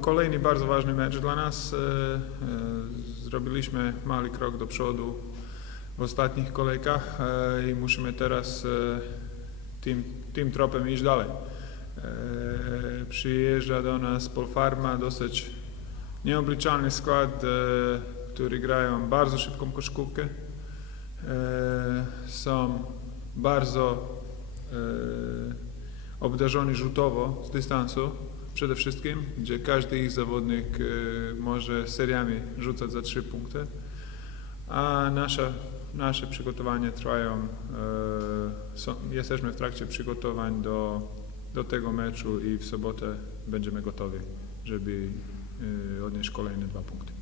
Kolejny bardzo ważny mecz dla nas. E, e, Zrobiliśmy mały krok do przodu w ostatnich kolejkach e, i musimy teraz tym, tym tropem iść dalej. Przyjeżdża do nas Polfarma, dosyć nieobliczalny skład, który grają bardzo szybką koszykówkę. E, Są bardzo obdarzoni rzutowo z dystansu przede wszystkim, gdzie każdy ich zawodnik e, może seriami rzucać za trzy punkty, a nasze, nasze przygotowania trwają, e, są, jesteśmy w trakcie przygotowań do, do tego meczu i w sobotę będziemy gotowi, żeby e, odnieść kolejne dwa punkty.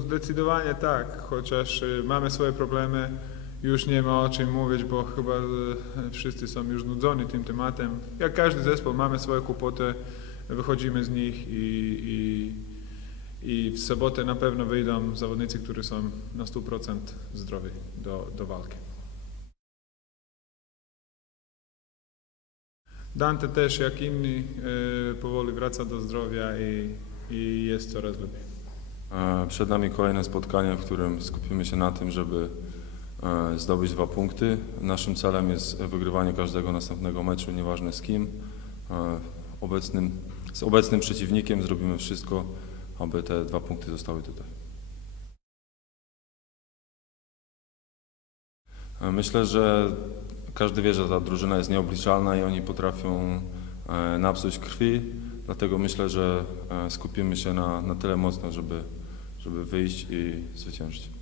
Zdecydowanie tak, chociaż mamy swoje problemy. Już nie ma o czym mówić, bo chyba e, wszyscy są już znudzeni tym tematem. Jak każdy zespół, mamy swoje kłopoty, wychodzimy z nich i, i, i w sobotę na pewno wyjdą zawodnicy, którzy są na 100% zdrowi do, do walki. Dante też, jak inni, e, powoli wraca do zdrowia i, i jest coraz lepiej. E, Przed nami kolejne spotkanie, w którym skupimy się na tym, żeby zdobyć dwa punkty. Naszym celem jest wygrywanie każdego następnego meczu, nieważne z kim. E, Obecnym, z obecnym przeciwnikiem zrobimy wszystko, aby te dwa punkty zostały tutaj. E, Myślę, że każdy wie, że ta drużyna jest nieobliczalna i oni potrafią e, napsuć krwi, dlatego myślę, że e, skupimy się na, na tyle mocno, żeby, żeby wyjść i zwyciężyć.